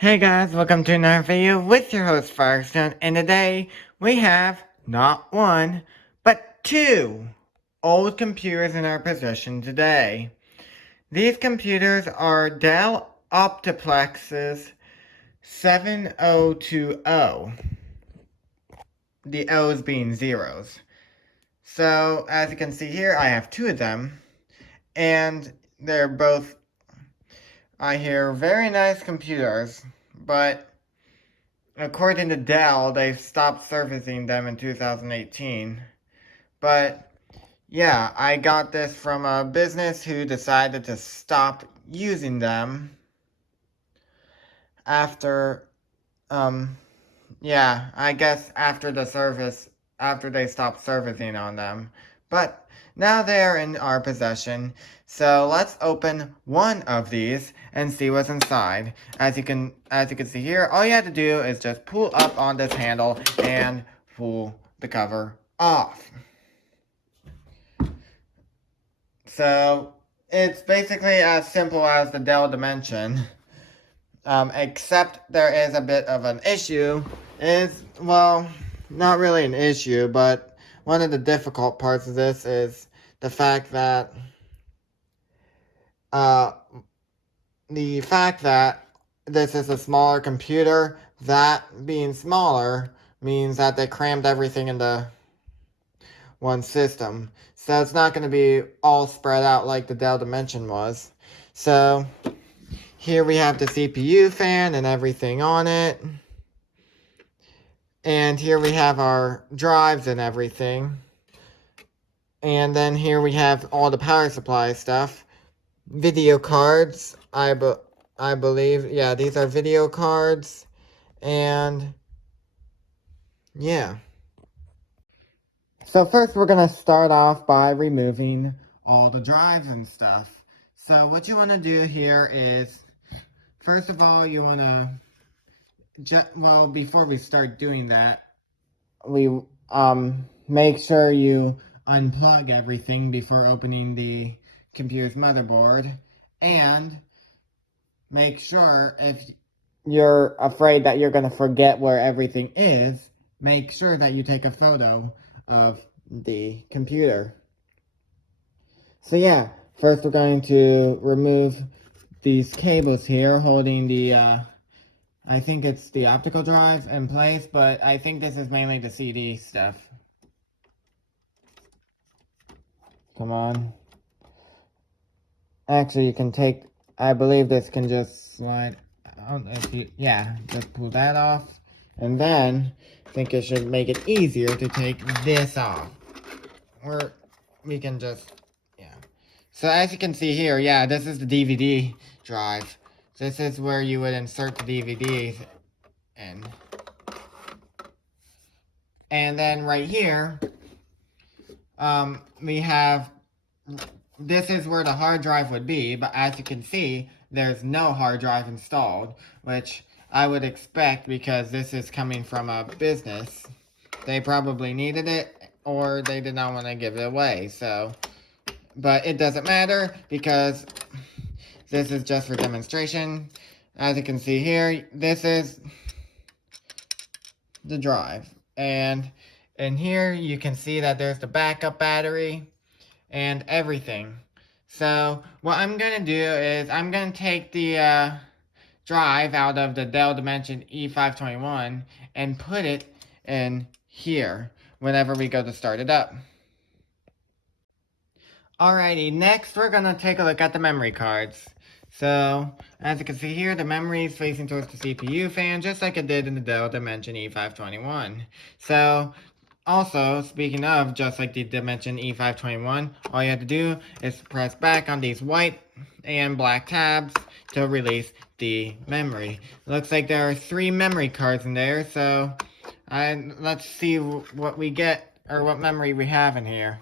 Hey guys, welcome to another video with your host Firestone, and today we have not one, but two old computers in our possession today. These computers are Dell Optiplexes 7020, the O's being zeros. So as you can see here, I have two of them, and they're both, I hear, very nice computers, but according to Dell, they've stopped servicing them in 2018. But yeah, I got this from a business who decided to stop using them after, yeah, I guess after they stopped servicing on them. But now they're in our possession, so let's open one of these and see what's inside. As you can see here, all you have to do is just pull up on this handle and pull the cover off. So it's basically as simple as the Dell Dimension. Except there is a bit of an issue. Well, not really an issue, but one of the difficult parts of this is the fact that this is a smaller computer. That being smaller means that they crammed everything into one system. So it's not going to be all spread out like the Dell Dimension was. So here we have the CPU fan and everything on it. And here we have our drives and everything. And then here we have all the power supply stuff. Video cards, I believe. Yeah, these are video cards. And yeah. So first we're going to start off by removing all the drives and stuff. So what you want to do here is, first of all, you want to, well, before we start doing that, we make sure you unplug everything before opening the computer's motherboard, and make sure, if you're afraid that you're going to forget where everything is, make sure that you take a photo of the computer. So yeah, first we're going to remove these cables here holding the I think it's the optical drive in place, but I think this is mainly the CD stuff. Come on. Actually, you can take, I believe this can just slide out. Yeah, just pull that off. And then, I think it should make it easier to take this off. Or we can just, yeah. So as you can see here, yeah, this is the DVD drive. This is where you would insert the DVDs in. And then right here, we have, this is where the hard drive would be, but as you can see, there's no hard drive installed, which I would expect because this is coming from a business. They probably needed it, or they did not want to give it away, so. But it doesn't matter because this is just for demonstration. As you can see here, this is the drive. And in here, you can see that there's the backup battery and everything. So what I'm going to do is I'm going to take the drive out of the Dell Dimension E521 and put it in here whenever we go to start it up. Alrighty, next we're going to take a look at the memory cards. So, as you can see here, the memory is facing towards the CPU fan, just like it did in the Dell Dimension E521. So, also, speaking of, just like the Dimension E521, all you have to do is press back on these white and black tabs to release the memory. Looks like there are 3 memory cards in there, so let's see what we get, or what memory we have in here.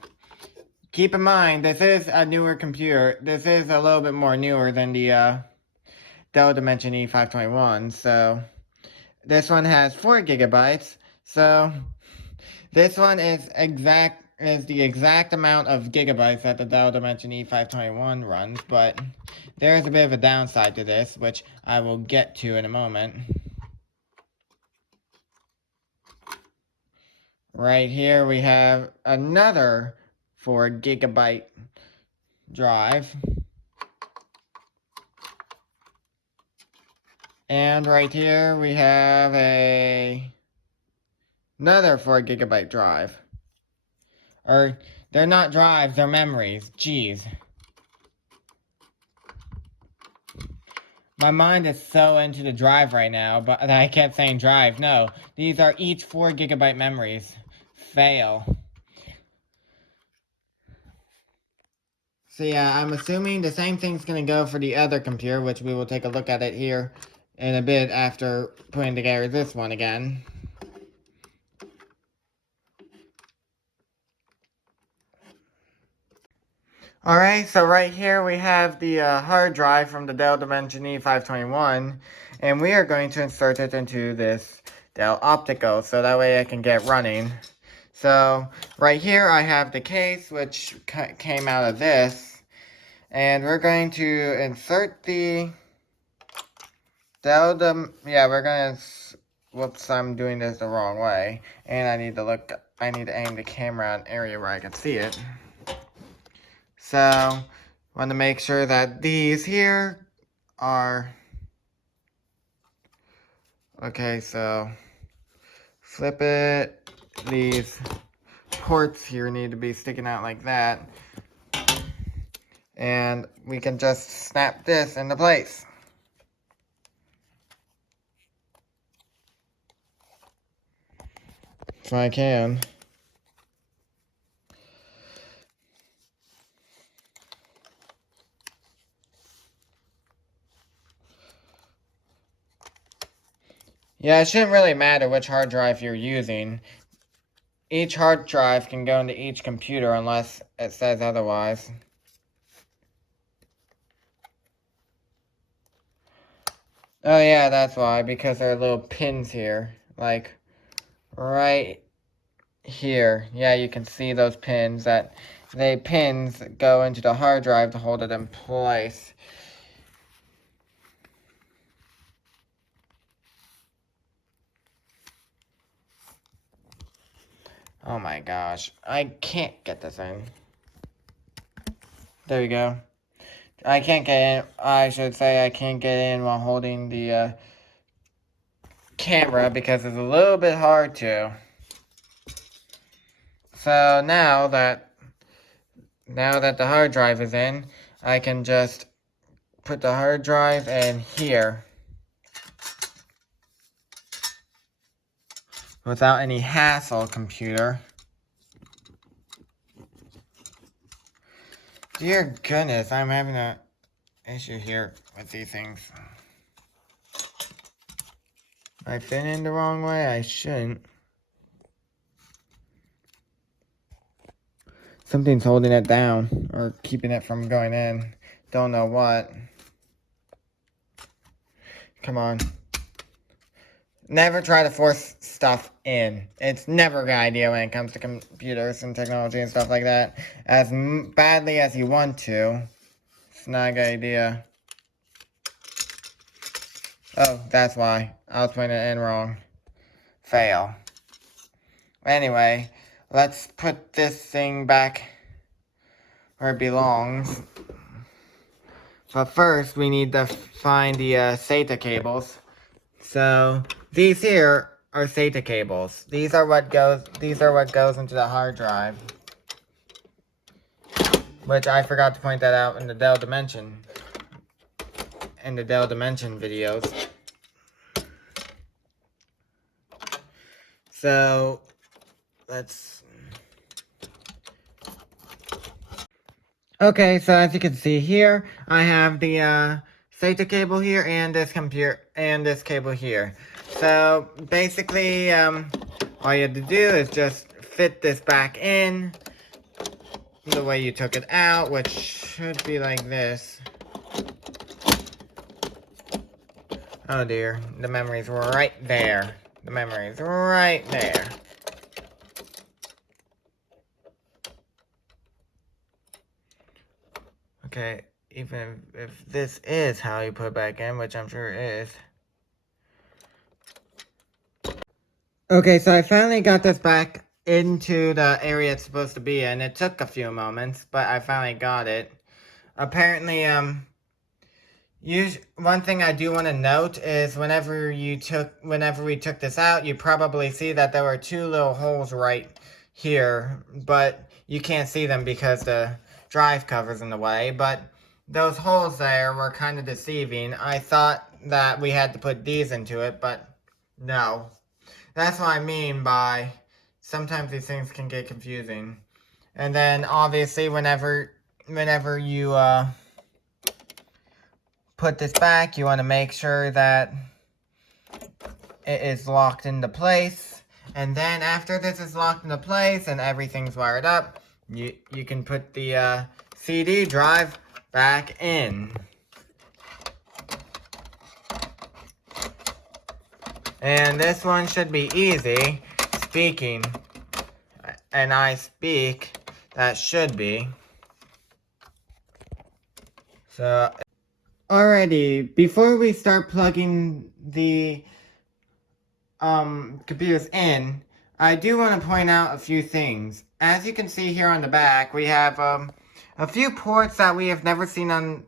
Keep in mind, this is a newer computer. This is a little bit more newer than the Dell Dimension E521. So, this one has 4 gigabytes. So, this one is is the exact amount of gigabytes that the Dell Dimension E521 runs, but there is a bit of a downside to this, which I will get to in a moment. Right here we have another 4 gigabyte drive. And right here we have another 4 gigabyte drive. Or, they're not drives, they're memories. Jeez. My mind is so into the drive right now, but I kept saying drive. No, these are each 4 gigabyte memories. Fail. So yeah, I'm assuming the same thing's going to go for the other computer, which we will take a look at it here in a bit after putting together this one again. Alright, so right here we have the hard drive from the Dell Dimension E521, and we are going to insert it into this Dell Optical, so that way I can get running. So, right here I have the case, which came out of this, and we're going to insert the Dell, we're going to, whoops, I'm doing this the wrong way, and I need to aim the camera at an area where I can see it. So, want to make sure that these here are, okay, so flip it, these ports here need to be sticking out like that, and we can just snap this into place. If I can. Yeah, it shouldn't really matter which hard drive you're using. Each hard drive can go into each computer unless it says otherwise. Oh yeah, that's why, because there are little pins here, like right here. Yeah, you can see those pins pins go into the hard drive to hold it in place. Oh my gosh, I can't get this in. There we go. I can't get in, I should say I can't get in while holding the camera because it's a little bit hard to. So now that the hard drive is in, I can just put the hard drive in here without any hassle, computer. Dear goodness, I'm having an issue here with these things. I fit in the wrong way, I shouldn't. Something's holding it down, or keeping it from going in. Don't know what. Come on. Never try to force stuff in. It's never a good idea when it comes to computers and technology and stuff like that. As badly as you want to, it's not a good idea. Oh, that's why. I was putting it in wrong. Fail. Anyway, let's put this thing back where it belongs. But first, we need to find the SATA cables. So these here are SATA cables. These are what goes into the hard drive. Which I forgot to point that out in the Dell Dimension videos. So let's okay, so as you can see here, I have the SATA cable here and this cable here. So basically, all you have to do is just fit this back in the way you took it out, which should be like this. Oh dear, the memory's right there. The memory's right there. Okay, even if this is how you put it back in, which I'm sure it is. Okay, so I finally got this back into the area it's supposed to be in. It took a few moments, but I finally got it. Apparently, one thing I do want to note is whenever we took this out, you probably see that there were two little holes right here, but you can't see them because the drive cover's in the way. But those holes there were kind of deceiving. I thought that we had to put these into it, but no. That's what I mean by sometimes these things can get confusing. And then obviously whenever you put this back, you want to make sure that it is locked into place. And then after this is locked into place and everything's wired up, you can put the CD drive back in. And this one should be easy. Speaking, and I speak, that should be. So, alrighty, before we start plugging the computers in, I do want to point out a few things. As you can see here on the back, we have a few ports that we have never seen on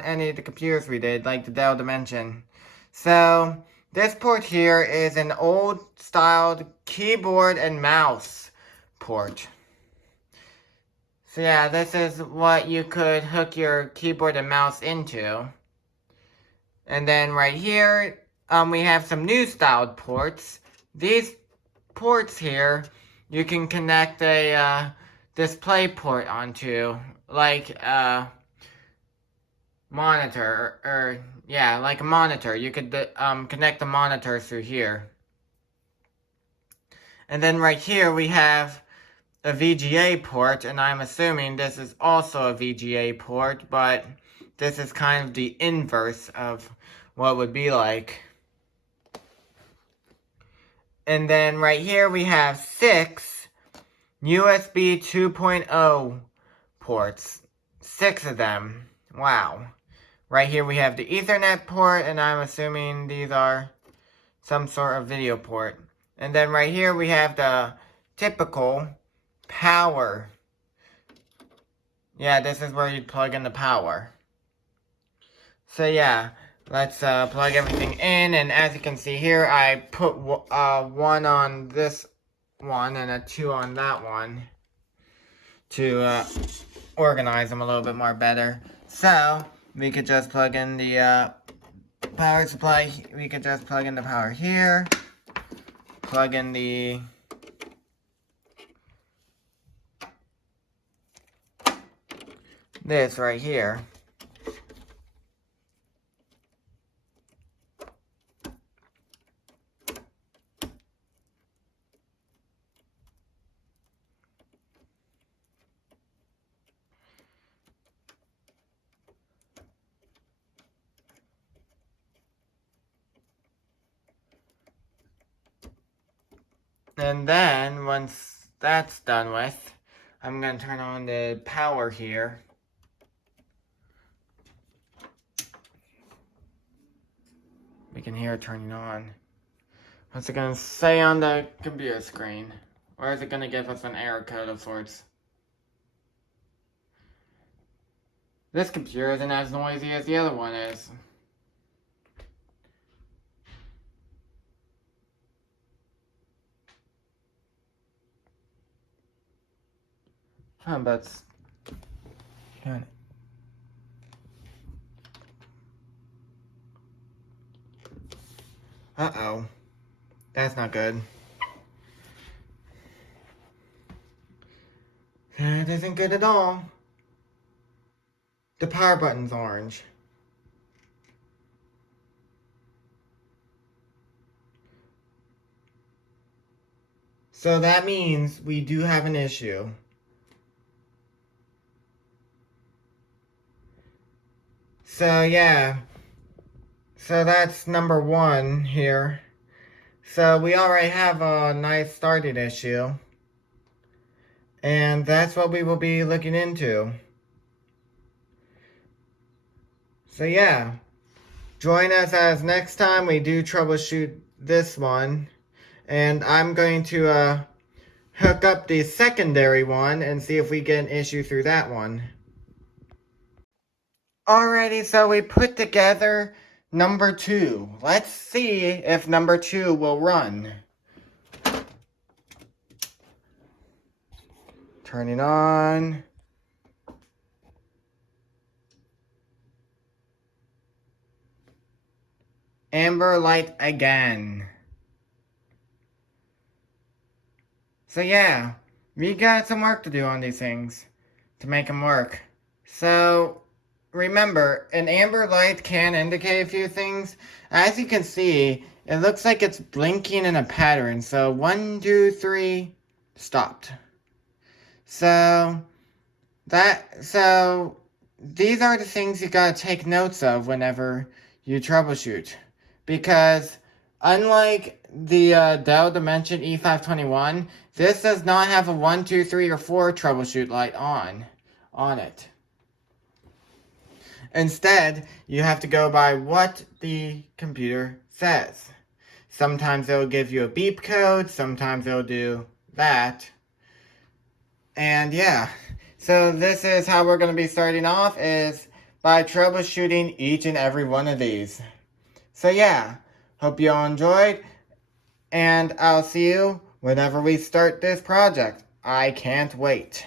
any of the computers we did, like the Dell Dimension. So, this port here is an old styled keyboard and mouse port. So yeah, this is what you could hook your keyboard and mouse into. And then right here, we have some new styled ports. These ports here, you can connect a display port onto, like a monitor, or yeah, like a monitor. You could connect the monitor through here. And then right here we have a VGA port, and I'm assuming this is also a VGA port, but this is kind of the inverse of what it would be like. And then right here we have 6 USB 2.0 ports. 6 of them. Wow. Right here we have the Ethernet port, and I'm assuming these are some sort of video port. And then right here we have the typical power. Yeah, this is where you'd plug in the power. So yeah, let's plug everything in, and as you can see here, I put 1 on this one and a 2 on that one to organize them a little bit more better. So we could just plug in the power supply. We could just plug in the power here, plug in this right here. And then once that's done with, I'm going to turn on the power here. We can hear it turning on. What's it going to say on the computer screen? Or is it going to give us an error code of sorts? This computer isn't as noisy as the other one is. But uh-oh. That's not good. That isn't good at all. The power button's orange. So that means we do have an issue. So yeah. So that's number 1 here. So we already have a nice starting issue. And that's what we will be looking into. So yeah, join us as next time we do troubleshoot this one. And I'm going to hook up the secondary one and see if we get an issue through that one. Alrighty, so we put together number 2. Let's see if number 2 will run. Turning on. Amber light again. So yeah, we got some work to do on these things to make them work. So remember, an amber light can indicate a few things. As you can see, it looks like it's blinking in a pattern. So 1, 2, 3, stopped. So these are the things you gotta take notes of whenever you troubleshoot. Because unlike the Dell Dimension E521, this does not have a 1, 2, 3, or 4 troubleshoot light on it. Instead, you have to go by what the computer says. Sometimes it'll give you a beep code, sometimes it'll do that. And yeah, so this is how we're going to be starting off, is by troubleshooting each and every one of these. So yeah, hope you all enjoyed, and I'll see you whenever we start this project. I can't wait.